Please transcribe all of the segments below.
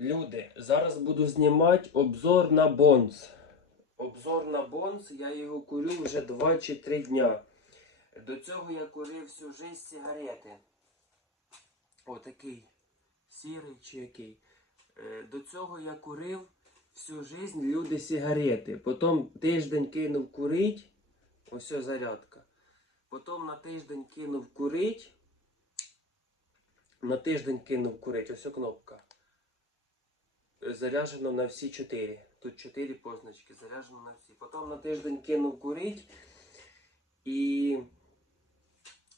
Люди, зараз буду знімати обзор на бонс. Обзор на бонс, я його курю вже 2 чи 3 дня. До цього я курив всю жизнь сигарети. Отакий сірий чи який. Е, До цього я курив всю жизнь люди сигарети. Потім тиждень кинув курить. Ось зарядка. Потім на тиждень кинув курить. На тиждень кинув курить. Ось кнопка. Заряджено на всі 4. Тут 4 позначки, заряджено на всі. Потім на тиждень кинув курить і,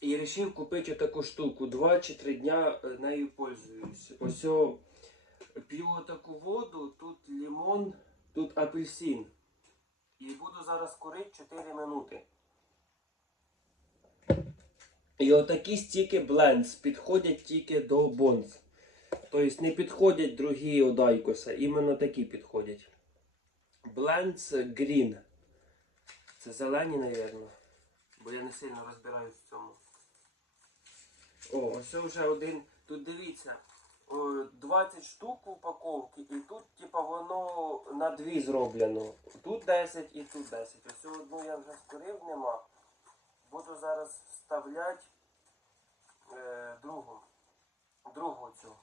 і вирішив купити таку штуку. Два чи три дня е, нею пользуюсь. Ось п'ю таку воду, тут лимон, тут апельсин. І буду зараз курити 4 минути. І отакі стільки блендс підходять тільки до бонз. Тобто не підходять другі од Айкоса, іменно такі підходять. Blends Green. Це зелені, напевно. Бо я не сильно розбираюсь в цьому. О, ось вже один. Тут дивіться. 20 штук упаковки, і тут, типа, воно на дві зроблено. Тут 10 і тут 10. Ось одну я вже скорив нема. Буду зараз вставляти е, другу. Другу цю.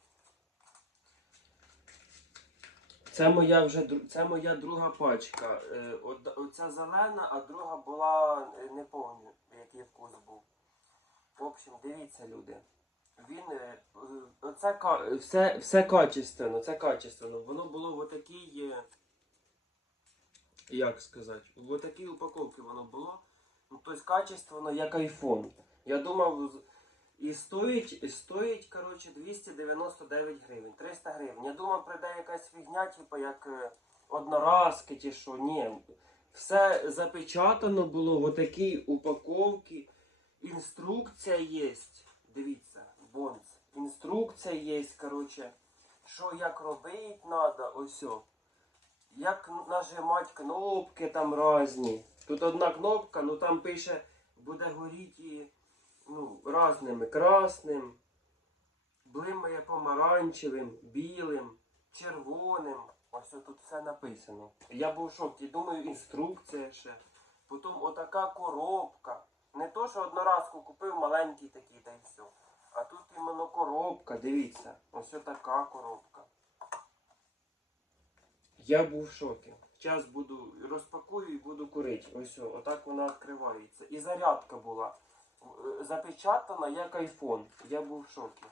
Це моя вже це моя друга пачка. Е, Оця зелена, а друга була е, не пам'ятаю, який вкус був. В общем, дивіться, люди. Він е, оце все, все качественно, це качественно. Воно було в отакій, е, як сказати, в отакій упаковці воно було. Ну, тобто качественно, як айфон. Я думав, і стоїть, стоїть, коротше, 299 гривень, 300 гривень. Я думав, прийде якась фігня, типу, як е, одноразки чи що. Ні. Все запечатано було в отакій упаковці. Інструкція є. Дивіться, бонс. Інструкція є, коротше, що як робити треба, ось. Як нажимати кнопки там різні. Тут одна кнопка, ну там пише, буде горіти ну, разними красним, блимає помаранчевим, білим, червоним. Ось тут все написано. Я був в шокі. Думаю, інструкція ще. Потім отака коробка. Не то, що одноразку купив маленький такий та й все. А тут іменно коробка, дивіться. Ось така коробка. Я був в шокі. Зараз буду розпакую і буду курити. Ось, отак вона відкривається. І зарядка була. Е, Запечатана як айфон. Я був в шокі.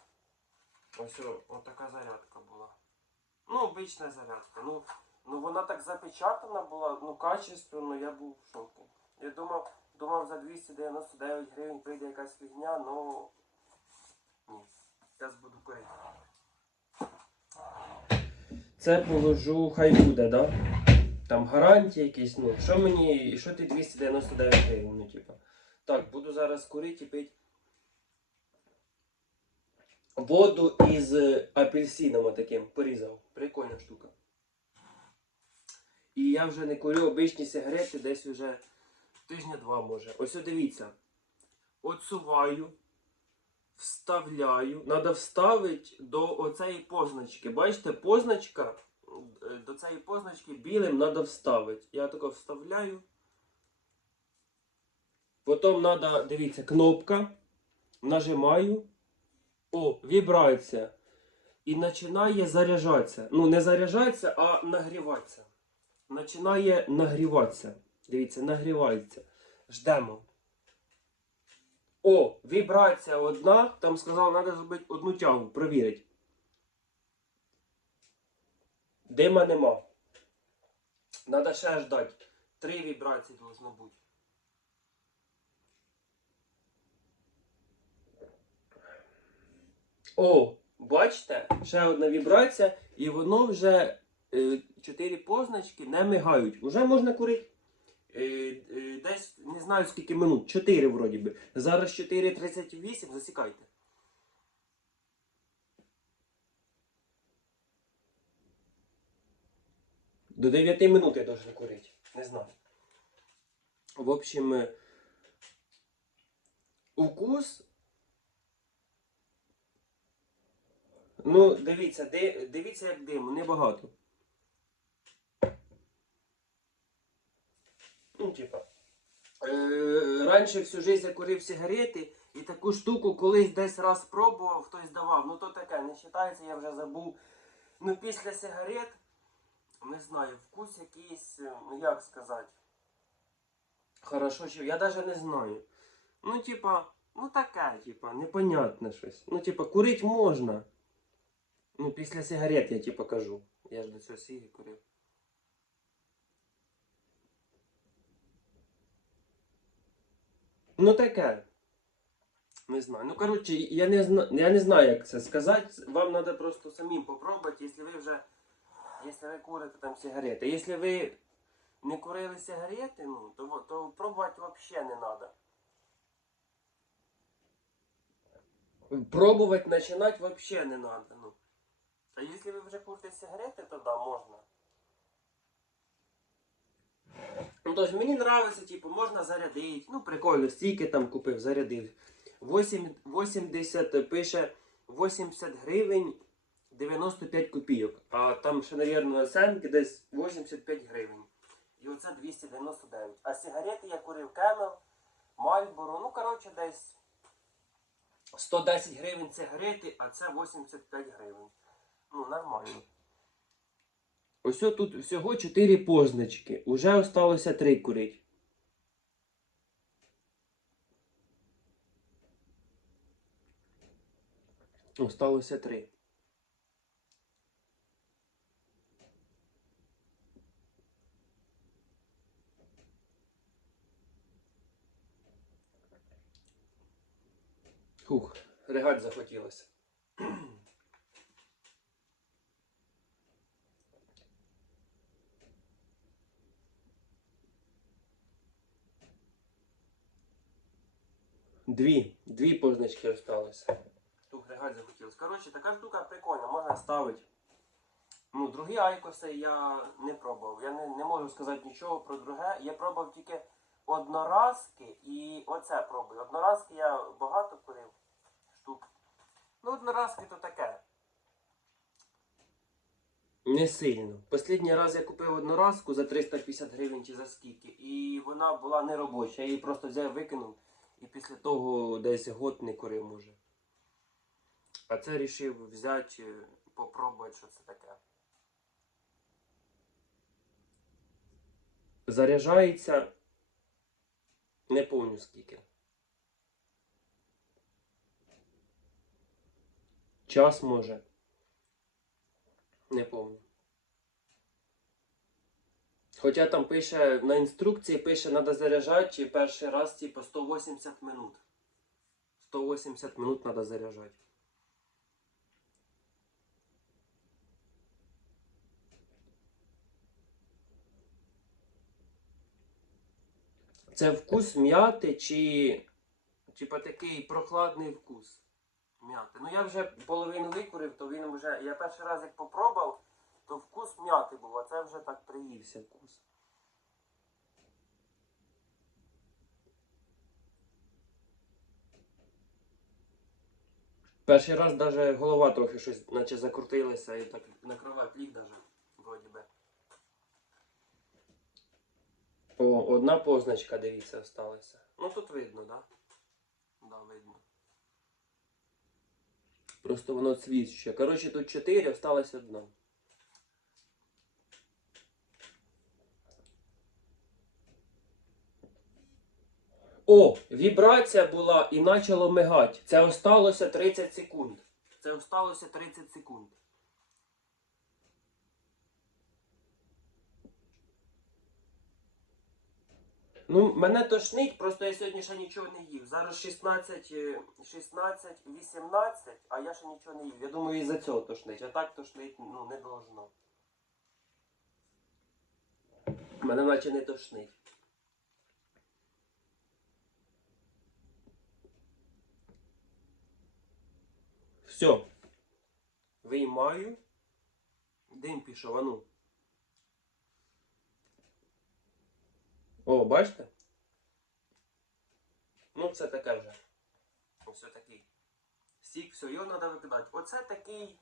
Ось о, отака зарядка була. Ну, обична зарядка. Ну, ну вона так запечатана була, ну качественно, я був в шокі. Я думав, думав за 299 гривень прийде якась фігня, ну ні. Зараз буду курити. Це положу, хай буде, да? Там гарантія якісь, ну, що мені, що ти 299 гривень, ну, типа. Так, буду зараз курити і пити воду із е, апельсином таким порізав. Прикольна штука. І я вже не курю обичні сигарети десь вже тижня два може. Ось дивіться. Отсуваю, вставляю. Надо вставити до оцеї позначки. Бачите, позначка, е, до цієї позначки білим треба вставити. Я тако вставляю. Потім треба, дивіться, кнопка. Нажимаю. О, вібрація. І починає заряджатися. Ну, не заряджатися, а нагріватися. Починає нагріватися. Дивіться, нагрівається. Ждемо. О, вібрація одна. Там сказав, треба зробити одну тягу, провірити. Дима нема. Надо ще ждати. Три вібрації должно бути. О, бачите, ще одна вібрація, і воно вже е, чотири позначки не мигають. Уже можна курити. Е, е, десь не знаю скільки минут. 4 вроді би. Зараз 4.38, засікайте. До 9 минут я должен курити. Не знаю. В общем, укус Ну, дивіться, дивіться, як диму, небагато. Ну, типа. Е, раніше всю життя я курив сигарети і таку штуку колись десь раз пробував, хтось давав. Ну то таке, не вважається, я вже забув. Ну після сигарет, не знаю, вкус якийсь, е, як сказати. Хорошо, чи я навіть не знаю. Ну, типа, ну таке, типа, непонятне щось. Ну, типа, курить можна. Ну, після сигарет я типа кажу. Я ж до цього сіги курив. Ну таке. Не знаю. Ну, коротше, я не, зна... я не знаю, як це сказати. Вам треба просто самим попробувати, якщо ви вже. Якщо ви курите там сигарети. Якщо ви не курили сигарети, ну, то, то пробувати взагалі не треба. Пробувати починати взагалі не треба. Ну. А якщо ви вже курите сигарети, то да, можна. Ну, тож мені нравиться, типу, можна зарядити. Ну, прикольно, стільки там купив, зарядив. 8, 80 пише 80 гривень 95 копійок. А там ще, на семки десь 85 гривень. І оце 299. А сигарети я курив Camel, Marlboro, ну, коротше, десь 110 гривень сигарети, а це 85 гривень. Ну, нормально. Ось тут всього 4 позначки. Уже осталося 3 курить. Осталося 3. Фух, ригать захотілося. Дві. Дві позначки осталося. Тут ригать захотілося. Коротше, така штука прикольна, можна ставити. Ну, другі айкоси я не пробував. Я не, не можу сказати нічого про друге. Я пробував тільки одноразки і оце пробую. Одноразки я багато курив штук. Ну, одноразки то таке. Не сильно. Последній раз я купив одноразку за 350 гривень чи за скільки. І вона була не робоча. Я її просто взяв, викинув і після того десь год не курив може. А це рішив взяти, е, попробувати, що це таке. Заряджається не помню скільки. Час може. Не помню. Хоча там пише, на інструкції пише, треба заряджати перший раз типу 180 минут. 180 минут треба заряджати. Це вкус м'яти чи типа такий прохладний вкус м'яти. Ну я вже половину викурив, то він вже. Я перший раз як попробував, то вкус м'яти був, а це вже так приївся вкус. Перший раз навіть голова трохи щось наче закрутилася і так на кровать ліг даже, вроді би. О, одна позначка, дивіться, осталася. Ну тут видно, да? Да, видно. Просто воно свіще. Коротше, тут 4, осталось одна. О, вібрація була і почало мигати. Це осталося 30 секунд. Це осталося 30 секунд. Ну, мене тошнить, просто я сьогодні ще нічого не їв. Зараз 16, е, 16, 18, а я ще нічого не їв. Я думаю, із-за цього тошнить. А так тошнить ну, не должно. Мене наче не тошнить. Все. Виймаю. Дим пішов, а ну. О, бачите? Ну, це таке вже. Ось такий. Стік, все, його треба викидати. Оце такий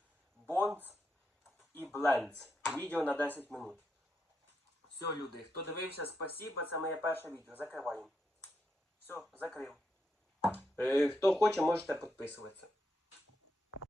Bonds і Blends. Відео на 10 минут. Все, люди, хто дивився, спасибо. Це моє перше відео. Закриваємо. Все, закрив. Е, хто хоче, можете підписуватися.